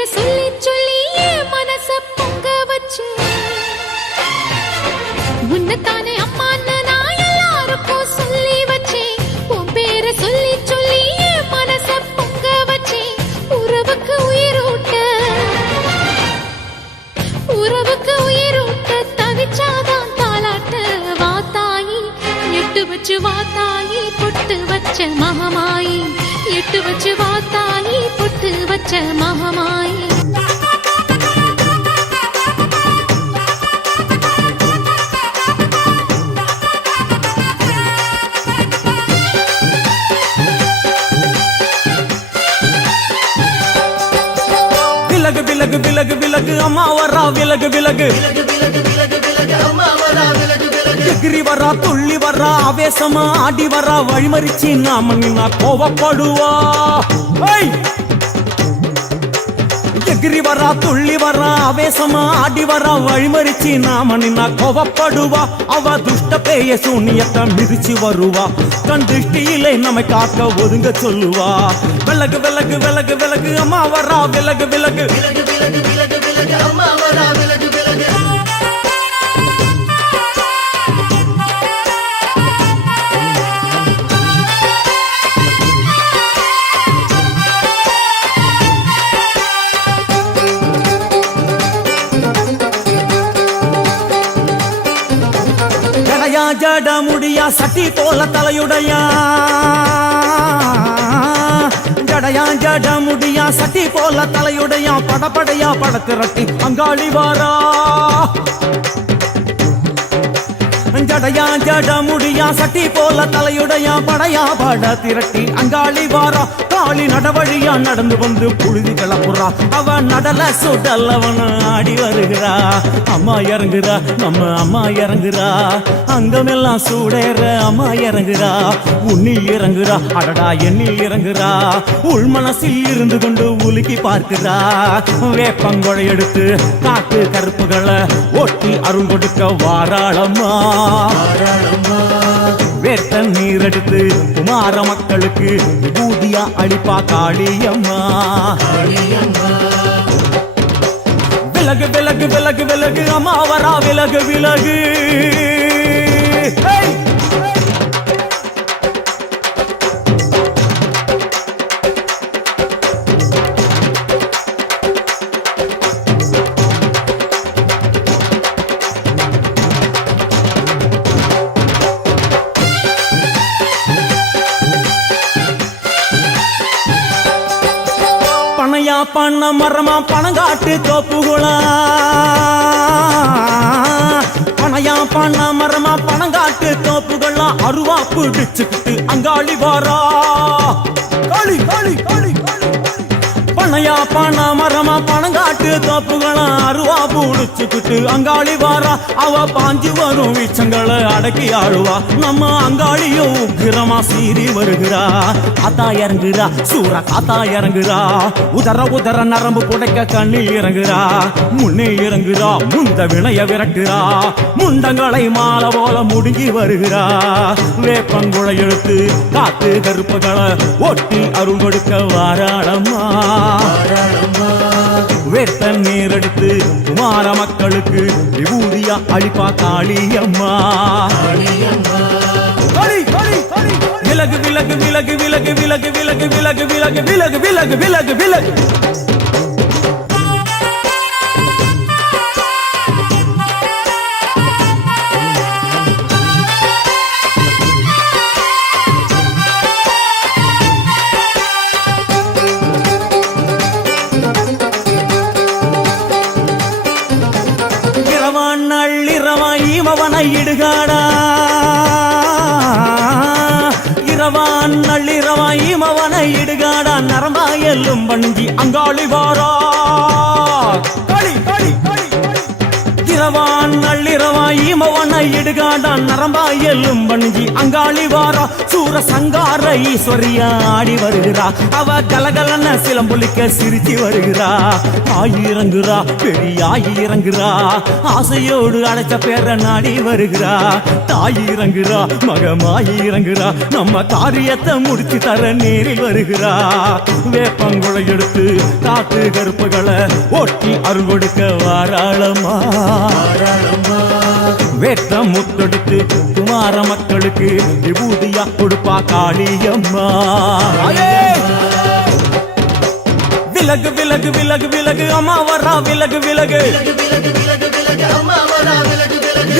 பேரை சொல்லி சொல்லி மனச பொங்க வச்சு உன்னதானே அம்மான்னு நான் எல்லாருக்கும் சொல்லி வச்சேன். உன் பேரை சொல்லி சொல்லி மனச பொங்க வச்சு உறவுக்கு உயிரூட்ட தவிச்சாதான் தாலாட்ட வாத்தாயி எட்டு வச்சு வாத்தாயி பொட்டு வச்ச மகமாயி எட்டு வச்சு வாத்தாயி பொட்டு வச்ச மகமாயி. விலகு விலகு விலகு விலகு அம்மா வரா விலகு விலகு எகிரி வரா துள்ளி வரா ஆவேசமா ஆடி வரா வழிமறிச்சு நாம நின்னா கோவப்படுவா. எகிரி வரா துள்ளி வரா ஆவேசமா ஆடி வரா வழிமறிச்சு நாம நின்னா கோவப்படுவா. அவ துஷ்ட பேய சூனியத்தை மிதிச்சு வருவா. கண் திருஷ்டியிலே நம்மை காக்க ஒதுங்க சொல்லுவா. விலகு விலகு விலகு விலகு அம்மா வரா விலகு விலகு அம்மா வரா விலகு விலகு. ஜட முடியா சட்டி போல தலையுடையா ஜடையா ஜட முடியா சட்டி போல தலையுடையா படப்படையா படத்திரட்டி அங்காளி வாரா. ஜடையா ஜட முடியா சட்டி போல தலையுடையா படையா பட திரட்டி அங்காளி வாரா. காளி நடவழியா நடந்து வந்து புழுதி கிளப்புறா. அவ நடல சுடல் அவன ஆடி வருகிறா. அம்மா இறங்குறா நம்ம அம்மா இறங்குறா. அங்கமெல்லாம் சூடேற அம்மா இறங்குறா. உன்னில் இறங்குறா அடடா எண்ணில் இறங்குறா. உள் மனசில் இருந்து கொண்டு உலுக்கி பார்க்கிறா. வேப்பங்கொழை எடுத்து காட்டு கருப்புகளை ஒட்டி அருள் கொடுக்க வாராளம்மா. வேட்ட நீர் எடுத்து குமார மக்களுக்கு விபூதியா அளிப்பா காளியம்மா. விலகு விலகு விலகு விலகு அம்மா வரா விலகு விலகு. பனையா பண்ண மரமா பணங்காட்டு தோப்புகுளா. பனையா பண்ண மரமா பணங்காட்டு தோப்புகளா அருவா பிடிச்சுக்கிட்டு அங்காளி வாரா. காளி காளி காளி பனையா பண்ண மரமா பணங்காட்டு தோப்புகளா அருவா பிடிச்சுக்கிட்டு அங்காளி வாரா. அவ பாஞ்சு வரும் வீச்சங்களை அடக்கி ஆழுவா. நம்ம அங்காளியும் உக்கிரமா சீறி வருகிறா. காத்தா இறங்குறா சூற காத்தா இறங்குறா. உதர உதர நரம்பு புடைக்க கண்ணில் இறங்குறா. முன்னே இறங்குறா முந்த வினைய விரட்டுறா. முண்டங்களை மாலை போல முடுங்கி வருகிறா. வேப்பங்குழை எடுத்து காத்து கருப்புகளை ஒட்டி அருள் கொடுக்க வாராளம்மா. வேட்ட நீர் எடுத்து குமார மக்களுக்கு விபூதியா அளிப்பா காளியம்மா. விலகு விலகு விலகு விலகு விலகு விலகு விலகு விலகு விலகு விலகு விலகு விலகு. இமவனை இடுகாடா இரவான் நள்ளிரவாய் இமவனை இடுகாடா. நரம்பா எல்லும் பணிஞ்சி அங்காளி வாரா. இரவான் நள்ளிரவாய் இமவனை நந்தவன இடுகாடா நரம்பா எல்லும் பணிஞ்சி அங்காளி வாரா சூர சங்கார ஈஸ்வரியா ஆடி வருகிறா அவ கலகலன சிலம்பொலிக்க சிரிச்சு வருகிறா ஆயிரங்குறா பெரிய ஆயிரங்குறா ஆசையோடு அடைச்ச பேர நாடி வருகிறா தாயிரங்குறா மகமாயிரங்குறா நம்ம காரியத்தை முடிச்சு தர நேரில் வருகிறா வேப்பங்குளை எடுத்து காத்து கருப்புகளை ஓட்டி அருள் கொடுக்க வாராளமா வேட்ட முத்தெடுத்து குமார மக்களுக்கு விபூதியா கொடுப்பா காளியம்மா விலகு விலகு விலகு விலகு அம்மா வரா விலகு விலகு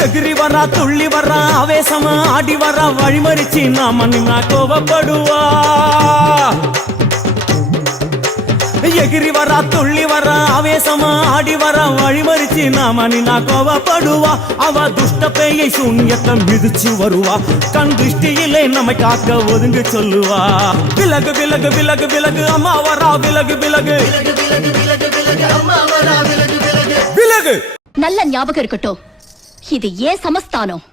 எகிரி வரா துள்ளி வரா ஆவேசமா ஆடி வரா வழிமறிச்சு நாம நின்னா கோபப்படுவா எகிரி வரா துள்ளி வரா ஆவேசமா ஆடி வரா வழிமறிச்சு நாம நின்னா கோபப்படுவா அவ துஷ்ட பேயை சூன்யத்தை மிதிச்சு வருவா கண் திருஷ்டியிலே நம்மை காக்க ஒதுங்க சொல்லுவா விலகு விலகு விலகு விலகு அம்மா வரா விலகு விலகு நல்ல ஞாபகம் இருக்கட்டும் இது ஏன் சமஸ்தானம்